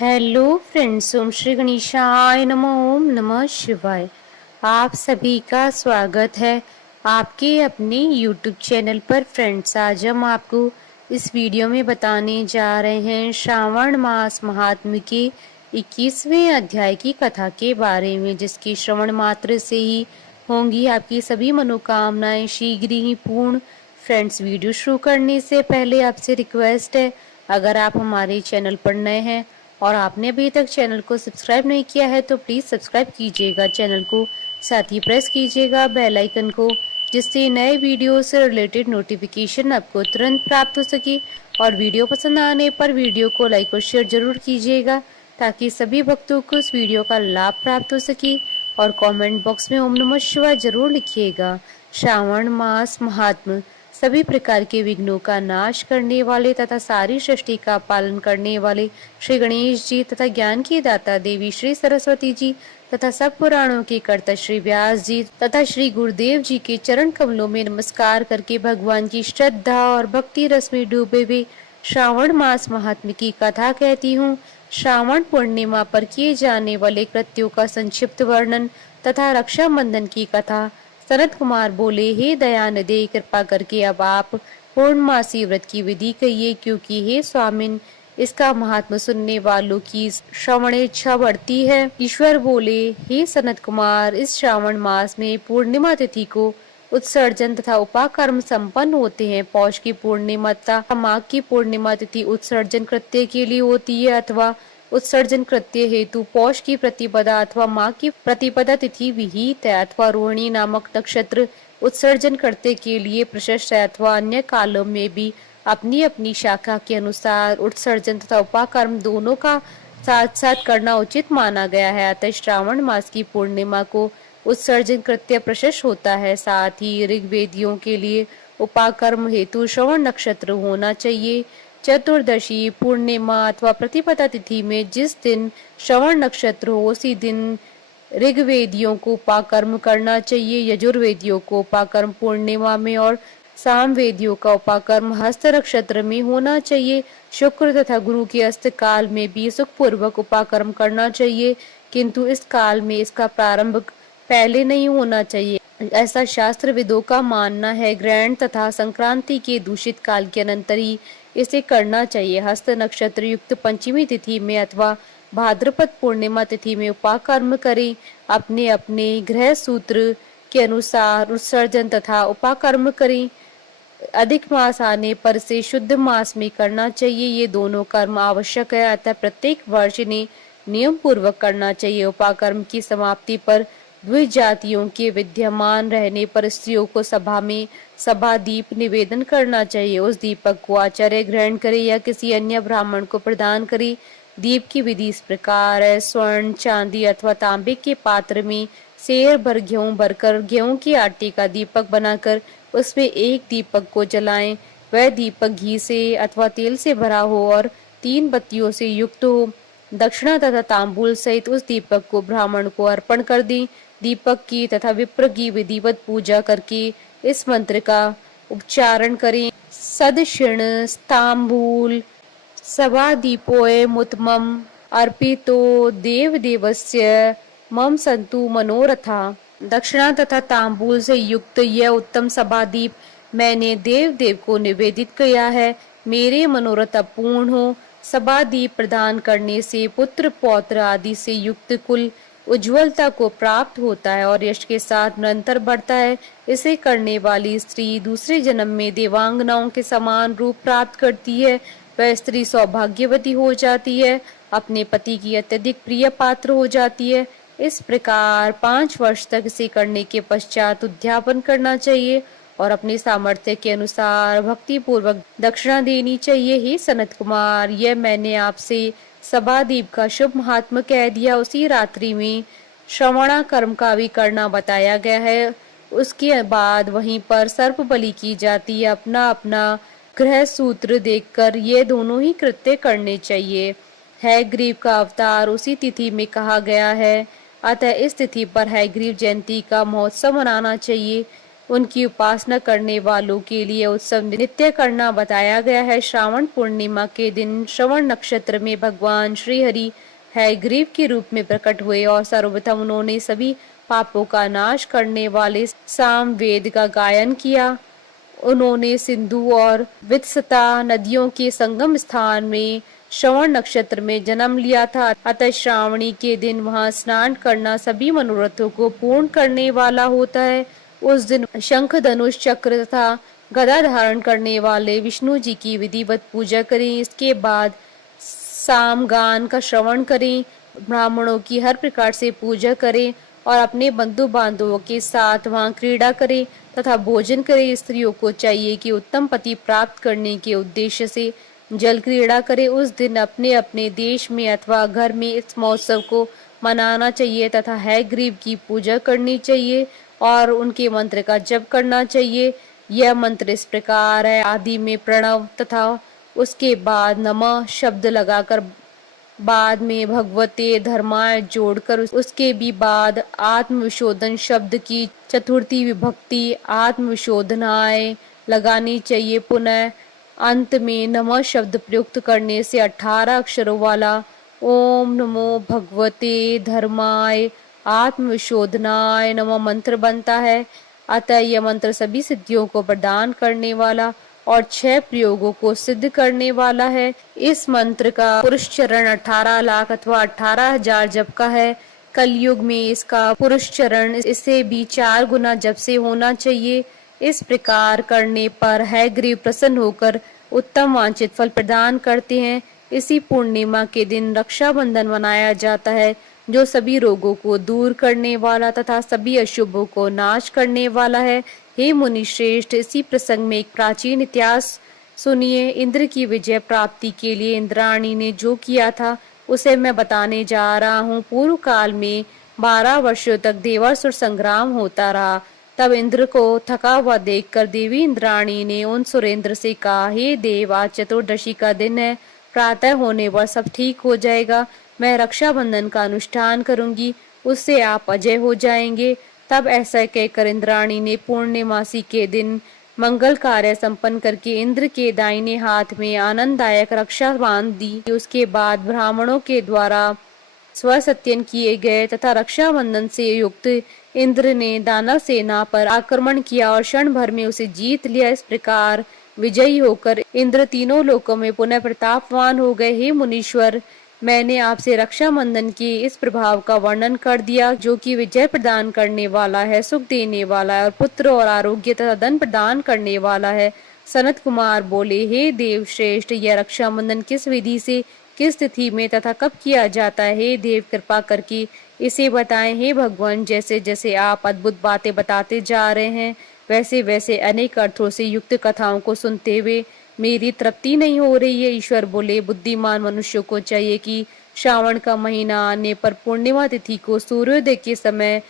Hello friends, ओम श्री गणेशाय नमः। ओम नमः शिवाय। आप सभी का स्वागत है आपके अपने यूट्यूब चैनल पर। फ्रेंड्स, आज हम आपको इस वीडियो में बताने जा रहे हैं श्रावण मास महात्म्य के 21वें अध्याय की कथा के बारे में, जिसकी श्रवण मात्र से ही होंगी आपकी सभी मनोकामनाएं शीघ्र ही पूर्ण। फ्रेंड्स, वीडियो शुरू करने से पहले आपसे रिक्वेस्ट है, अगर आप हमारे चैनल पर नए हैं और आपने अभी तक चैनल को सब्सक्राइब नहीं किया है तो प्लीज़ सब्सक्राइब कीजिएगा चैनल को, साथ ही प्रेस कीजिएगा बेल आइकन को, जिससे नए वीडियो से रिलेटेड नोटिफिकेशन आपको तुरंत प्राप्त हो सके। और वीडियो पसंद आने पर वीडियो को लाइक और शेयर जरूर कीजिएगा, ताकि सभी भक्तों को इस वीडियो का लाभ प्राप्त हो सके। और कमेंट बॉक्स में ओम नमः शिवाय जरूर लिखिएगा। श्रावण मास महात्म। सभी प्रकार के विघ्नों का नाश करने वाले तथा सारी सृष्टि का पालन करने वाले श्री गणेश जी तथा ज्ञान की दाता देवी श्री सरस्वती जी तथा सब पुराणों के कर्ता श्री व्यास जी तथा श्री गुरुदेव जी के चरण कमलों में नमस्कार करके भगवान की श्रद्धा और भक्ति रस में डूबे हुए श्रावण मास महात्म्य की कथा कहती हूँ। श्रावण पूर्णिमा पर किए जाने वाले कृत्यों का संक्षिप्त वर्णन तथा रक्षाबंधन की कथा। सनत कुमार बोले, हे दयानिधे, कृपा करके अब आप पूर्णमासी व्रत की विधि कहिए, क्योंकि हे स्वामिन, इसका महात्मा सुनने वालों की श्रवण इच्छा बढ़ती है। ईश्वर बोले, हे सनत कुमार, इस श्रावण मास में पूर्णिमा तिथि को उत्सर्जन तथा उपाकर्म संपन्न होते हैं। पौष की पूर्णिमा तथा माघ की पूर्णिमा तिथि उत्सर्जन कृत्य के लिए होती है, अथवा उत्सर्जन कृत्य हेतु पौष की प्रतिपदा अथवा माघ की प्रतिपदा तिथि विहित है, अथवा रोहिणी नामक नक्षत्र उत्सर्जन करते के लिए प्रशस्त है, अथवा अन्य कालों में भी अपनी अपनी शाखा के अनुसार उत्सर्जन तथा उपाकर्म दोनों का साथ साथ करना उचित माना गया है। अतः श्रावण मास की पूर्णिमा को उत्सर्जन कृत्य प्रशस्त होता है। साथ ही ऋग्वेदियों के लिए उपाकर्म हेतु श्रवण नक्षत्र होना चाहिए। चतुर्दशी, पूर्णिमा अथवा प्रतिपदा तिथि में जिस दिन श्रवण नक्षत्र हो, उसी दिन ऋग्वेदियों को उपाकर्म करना चाहिए। यजुर्वेदियों को उपाकर्म पूर्णिमा में और सामवेदियों का उपाकर्म हस्त नक्षत्र में होना चाहिए। शुक्र तथा गुरु के अस्त काल में भी सुखपूर्वक उपाकर्म करना चाहिए, किंतु इस काल में इसका प्रारंभ पहले नहीं होना चाहिए, ऐसा शास्त्र विदों का मानना है। ग्रहण तथा संक्रांति के दूषित काल के अनंतर ही इसे करना चाहिए। हस्त नक्षत्र युक्त पंचमी तिथि में अथवा भाद्रपद पूर्णिमा तिथि में उपाकर्म करें। अपने अपने ग्रह सूत्र के अनुसार उत्सर्जन तथा उपाकर्म करें। अधिक मास आने पर से शुद्ध मास में करना चाहिए। ये दोनों कर्म आवश्यक है, अतः प्रत्येक वर्ष इन्हें नियम पूर्वक करना चाहिए। उपाकर्म की समाप्ति पर द्विजातियों के विद्यमान रहने पर स्त्रियों को सभा में सभा दीप निवेदन करना चाहिए। उस दीपक को आचार्य ग्रहण करे या किसी अन्य ब्राह्मण को प्रदान करे। दीप की विधि इस प्रकार है। स्वर्ण, चांदी अथवा तांबे के पात्र में सेर भर गेहूं भरकर गेहूं के आटे का दीपक बनाकर उसमें एक दीपक को जलाएं। वह दीपक घी से अथवा तेल से भरा हो और 3 बत्तियों से युक्त हो। दक्षिणा तथा तांबूल सहित उस दीपक को ब्राह्मण को अर्पण कर दें। दीपक की तथा विप्र की विधिवत पूजा करके इस मंत्र का उच्चारण करें। सदशिण तांबूल सभा दीपोय मुतमम अर्पितो देव देवस्य मम संतु मनोरथा। दक्षिणा तथा तांबूल से युक्त यह उत्तम सभादीप मैंने देव देव को निवेदित किया है। मेरे मनोरथ पूर्ण हो। सभादीप प्रदान करने से पुत्र पौत्र आदि से युक्त कुल उज्ज्वलता को प्राप्त होता है और यश के साथ निरंतर बढ़ता है। इसे करने वाली स्त्री दूसरे जन्म में देवांगनाओं के समान रूप प्राप्त करती है। वह स्त्री सौभाग्यवती हो जाती है, अपने पति की अत्यधिक प्रिय पात्र हो जाती है। इस प्रकार 5 वर्ष तक इसे करने के पश्चात उद्यापन करना चाहिए और अपने सामर्थ्य के अनुसार भक्ति पूर्वक दक्षिणा देनी चाहिए। हे सनत कुमार, यह मैंने आपसे सभादीप का शुभ महात्मा कह दिया। उसी रात्रि में श्रवणा कर्म का भी करना बताया गया है। उसके बाद वहीं पर सर्प बलि की जाती है। अपना अपना ग्रह सूत्र देखकर ये दोनों ही कृत्य करने चाहिए। हैग्रीव का अवतार उसी तिथि में कहा गया है, अतः इस तिथि पर हैग्रीव जयंती का महोत्सव मनाना चाहिए। उनकी उपासना करने वालों के लिए उत्सव नित्य करना बताया गया है। श्रावण पूर्णिमा के दिन श्रवण नक्षत्र में भगवान श्री हरि हयग्रीव के रूप में प्रकट हुए और सर्वप्रथम उन्होंने सभी पापों का नाश करने वाले साम वेद का गायन किया। उन्होंने सिंधु और वित्सता नदियों के संगम स्थान में श्रवण नक्षत्र में जन्म लिया था। अतः श्रावणी के दिन वहां स्नान करना सभी मनोरथों को पूर्ण करने वाला होता है। उस दिन शंख धनुष चक्र तथा गदा धारण करने वाले विष्णु जी की विधिवत पूजा करें। इसके बाद सामगान का श्रवण करें, ब्राह्मणों की हर प्रकार से पूजा करें और अपने बंधु बांधवों के साथ वहां क्रीड़ा करें तथा भोजन करें। स्त्रियों को चाहिए कि उत्तम पति प्राप्त करने के उद्देश्य से जल क्रीड़ा करें। उस दिन अपने अपने देश में अथवा घर में इस महोत्सव को मनाना चाहिए तथा हयग्रीव की पूजा करनी चाहिए और उनके मंत्र का जप करना चाहिए। यह मंत्र इस प्रकार है, आदि में प्रणव तथा उसके बाद नमः शब्द लगाकर बाद में भगवते धर्माय जोड़कर उसके भी बाद आत्मविशोधन शब्द की चतुर्थी विभक्ति आत्मविशोधनाय लगानी चाहिए। पुनः अंत में नमः शब्द प्रयुक्त करने से 18 अक्षरों वाला ओम नमो भगवते धर्माय आत्मविशोधनाय नमः मंत्र बनता है। अतः यह मंत्र सभी सिद्धियों को प्रदान करने वाला और 6 प्रयोगों को सिद्ध करने वाला है। इस मंत्र का पुरुष चरण 18 लाख अथवा 18,000 जप का है। कलयुग में इसका पुरुष चरण इससे भी 4 गुना जप से होना चाहिए। इस प्रकार करने पर हयग्रीव प्रसन्न होकर उत्तम वांछित फल प्रदान करते हैं। इसी पूर्णिमा के दिन रक्षाबंधन मनाया जाता है, जो सभी रोगों को दूर करने वाला तथा सभी अशुभों को नाश करने वाला है। हे मुनि श्रेष्ठ, इसी प्रसंग में एक प्राचीन इतिहास सुनिए। इंद्र की विजय प्राप्ति के लिए इंद्राणी ने जो किया था उसे मैं बताने जा रहा हूँ। पूर्व काल में 12 वर्षों तक देवासुर संग्राम होता रहा। तब इंद्र को थका हुआ देखकर देवी इंद्राणी ने उन सुरेंद्र से कहा, हे देव, आज चतुर्दशी का दिन है, प्रातः होने पर सब ठीक हो जाएगा। मैं रक्षाबंधन का अनुष्ठान करूंगी, उससे आप अजय हो जाएंगे। तब ऐसा कहकर इंद्राणी ने पूर्णिमासी के दिन मंगल कार्य संपन्न करके इंद्र के दाहिने हाथ में आनंददायक रक्षा बांध दी। उसके बाद ब्राह्मणों के द्वारा स्वसत्यन किए गए तथा रक्षाबंधन से युक्त इंद्र ने दानव सेना पर आक्रमण किया और क्षण भर में उसे जीत लिया। इस प्रकार विजयी होकर इंद्र तीनों लोकों में पुनः प्रतापवान हो गए। हे मुनीश्वर, मैंने आपसे रक्षाबंधन के इस प्रभाव का वर्णन कर दिया, जो कि विजय प्रदान करने वाला है, सुख देने वाला है और पुत्र और आरोग्य तथा धन प्रदान करने वाला है। सनत कुमार बोले, हे देव श्रेष्ठ, यह रक्षाबंधन किस विधि से, किस तिथि में तथा कब किया जाता है? हे देव, कृपा करके इसे बताएं। हे भगवान, जैसे जैसे आप अद्भुत बातें बताते जा रहे हैं, वैसे वैसे अनेक अर्थों से युक्त कथाओं को सुनते हुए मेरी तृप्ति नहीं हो रही है। ईश्वर बोले, बुद्धिमान मनुष्यों को चाहिए कि श्रावण का महीना आने पर पूर्णिमा तिथि को सूर्योदय के समय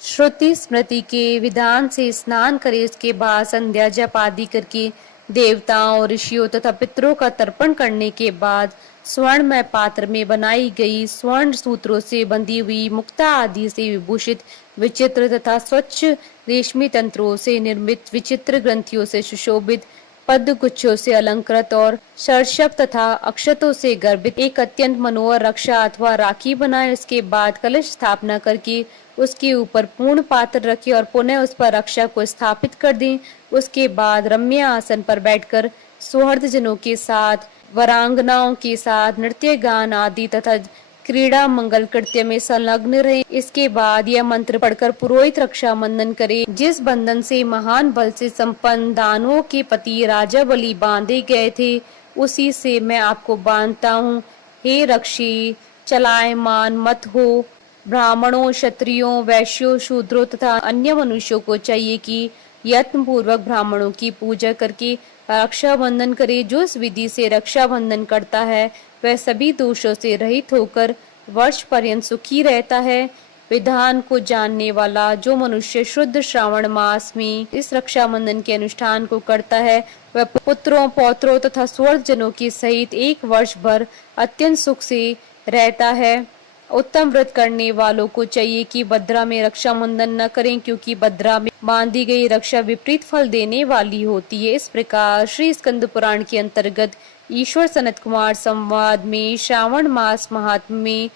श्रुति स्मृति के विधान से स्नान करे। उसके बाद संध्या जप आदि करके देवताओं, ऋषियों तथा पितरों का तर्पण करने के बाद स्वर्णमय पात्र में बनाई गई स्वर्ण सूत्रों से बंधी हुई मुक्ता आदि से विभूषित विचित्र तथा स्वच्छ रेशमी तंत्रों से निर्मित विचित्र ग्रंथियों से सुशोभित पद्म गुच्छों से अलंकृत और शर्षप तथा अक्षतों से गर्भित एक अत्यंत मनोहर रक्षा अथवा राखी बनाए। उसके बाद कलश स्थापना करके उसके ऊपर पूर्ण पात्र रखे और पुनः उस पर रक्षा को स्थापित कर दें। उसके बाद रम्य आसन पर बैठकर सुहृद जनों के साथ, वरांगनाओं के साथ नृत्य गान आदि तथा क्रीड़ा मंगल कृत्य में संलग्न रहे। इसके बाद यह मंत्र पढ़कर पुरोहित रक्षा बंधन करे। जिस बंधन से महान बल से संपन्न दानवों के पति राजा बलि बांधे गए थे, उसी से मैं आपको बांधता हूँ। हे रक्षी, चलायमान मत हो। ब्राह्मणों, क्षत्रियों, वैश्यों, शूद्रों तथा अन्य मनुष्यों को चाहिए कि यत्न पूर्वक ब्राह्मणों की पूजा करके रक्षाबंधन करे। जो इस विधि से रक्षाबंधन करता है वह सभी दोषों से रहित होकर वर्ष पर्यंत सुखी रहता है। विधान को जानने वाला जो मनुष्य शुद्ध श्रावण मास में इस रक्षाबंधन के अनुष्ठान को करता है, वह पुत्रों, पौत्रों तथा स्वर्ग जनों के सहित 1 वर्ष भर अत्यंत सुख से रहता है। उत्तम व्रत करने वालों को चाहिए कि भद्रा में रक्षा बंधन न करें, क्योंकि भद्रा में बांधी गई रक्षा विपरीत फल देने वाली होती है। इस प्रकार श्री स्कंद पुराण के अंतर्गत ईश्वर सनत कुमार संवाद में श्रावण मास महात्म्य में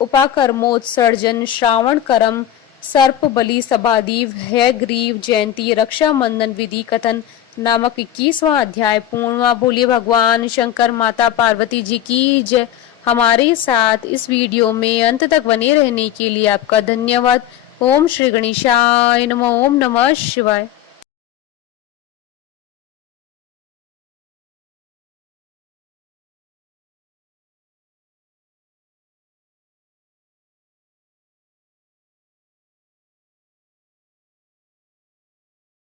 उपाकर्मोत्सर्जन, श्रावण करम, सर्प बलि, सभादीव, हयग्रीव जयंती, रक्षा बंधन विधि कथन नामक 21वां अध्याय पूर्ण हुआ। बोलिए भगवान शंकर माता पार्वती जी की जय। हमारे साथ इस वीडियो में अंत तक बने रहने के लिए आपका धन्यवाद। ओम श्री गणेशाय नमः। ओम नमः शिवाय।